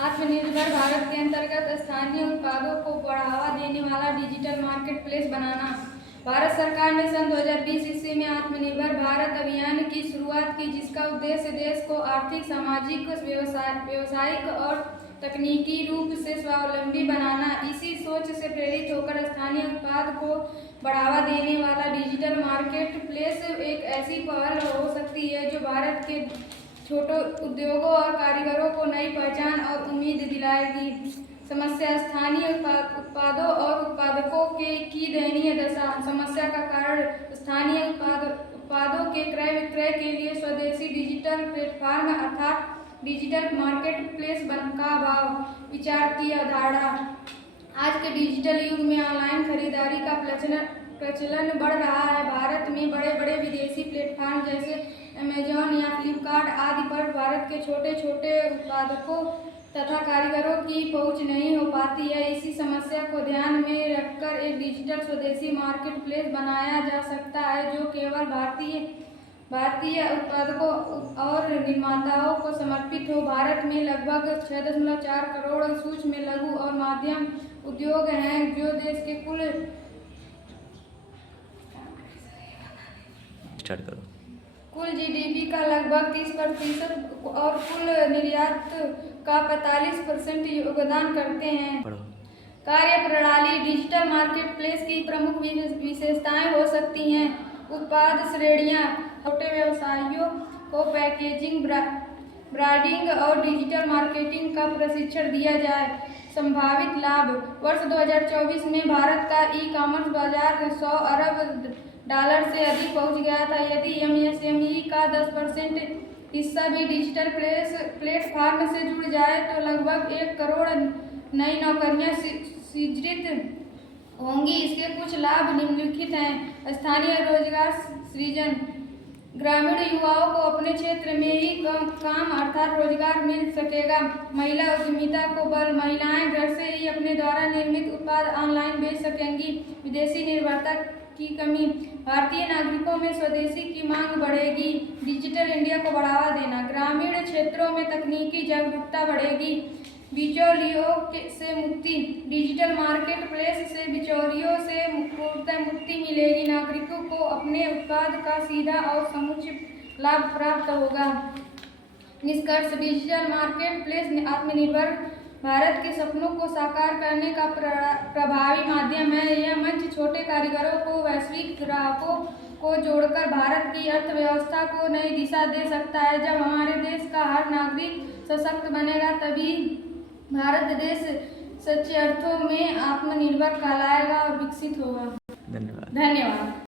आत्मनिर्भर भारत के अंतर्गत स्थानीय उत्पादों को बढ़ावा देने वाला डिजिटल मार्केट प्लेस बनाना। भारत सरकार ने सन 2020 ईस्वी में आत्मनिर्भर भारत अभियान की शुरुआत की, जिसका उद्देश्य देश को आर्थिक, सामाजिक, व्यावसायिक और तकनीकी रूप से स्वावलंबी बनाना। इसी सोच से प्रेरित होकर स्थानीय उत्पाद को बढ़ावा देने वाला डिजिटल मार्केट प्लेस एक ऐसी पहल हो सकती है जो भारत के छोटे उद्योगों और कारीगरों को नई पहचान और उम्मीद दिलाएगी। समस्या: स्थानीय उत्पादों और उत्पादकों की दयनीय दशा। समस्या का कारण: स्थानीय उत्पादों के क्रय विक्रय के लिए स्वदेशी डिजिटल प्लेटफॉर्म अर्थात डिजिटल मार्केट प्लेस का अभाव। विचार की अवधारणा: आज के डिजिटल युग में ऑनलाइन खरीदारी का प्रचलन बढ़ रहा है। भारत में बड़े बड़े विदेशी प्लेटफॉर्म जैसे अमेजॉन या फ्लिपकार्ट आदि पर भारत के छोटे छोटे उत्पादकों तथा कारीगरों की पहुंच नहीं हो पाती है। इसी समस्या को ध्यान में रखकर एक डिजिटल स्वदेशी मार्केट प्लेस बनाया जा सकता है जो केवल भारतीय उत्पादकों और निर्माताओं को समर्पित हो। भारत में लगभग 6.4 करोड़ सूक्ष्म, लघु और मध्यम उद्योग हैं जो देश के कुल जीडीपी का लगभग 30% और कुल निर्यात का 45% योगदान करते हैं। कार्य प्रणाली: डिजिटल मार्केट प्लेस की प्रमुख विशेषताएं हो सकती हैं: उत्पाद श्रेणियां, छोटे व्यवसायियों को पैकेजिंग, ब्रांडिंग और डिजिटल मार्केटिंग का प्रशिक्षण दिया जाए। संभावित लाभ: वर्ष 2024 में भारत का ई-कॉमर्स बाजार $100 अरब से अधिक पहुंच गया था। यदि एमएसएमई का 10% हिस्सा भी डिजिटल प्लेटफॉर्म से जुड़ जाए तो लगभग 1 करोड़ नई नौकरियां सृजित होंगी। इसके कुछ लाभ निम्नलिखित हैं: स्थानीय रोजगार सृजन: ग्रामीण युवाओं को अपने क्षेत्र में ही काम अर्थात रोजगार मिल सकेगा। महिला उद्यमिता को बल: महिलाएं घर से ही अपने द्वारा निर्मित उत्पाद ऑनलाइन बेच सकेंगी। विदेशी निर्भरता की कमी: भारतीय नागरिकों में स्वदेशी की मांग बढ़ेगी। डिजिटल इंडिया को बढ़ावा देना: ग्रामीण क्षेत्रों में तकनीकी जागरूकता बढ़ेगी। बिचौलियों से मुक्ति: डिजिटल मार्केट प्लेस से बिचौलियों से पूर्णतः मुक्ति मिलेगी। नागरिकों को अपने उत्पाद का सीधा और समुचित लाभ प्राप्त होगा। निष्कर्ष: डिजिटल मार्केट प्लेस आत्मनिर्भर भारत के सपनों को साकार करने का प्रभावी माध्यम है। यह मंच छोटे कारीगरों को वैश्विक ग्राहकों को जोड़कर भारत की अर्थव्यवस्था को नई दिशा दे सकता है। जब हमारे देश का हर नागरिक सशक्त बनेगा तभी भारत देश सच्चे अर्थों में आत्मनिर्भर कहलाएगा और विकसित होगा। धन्यवाद। धन्यवाद।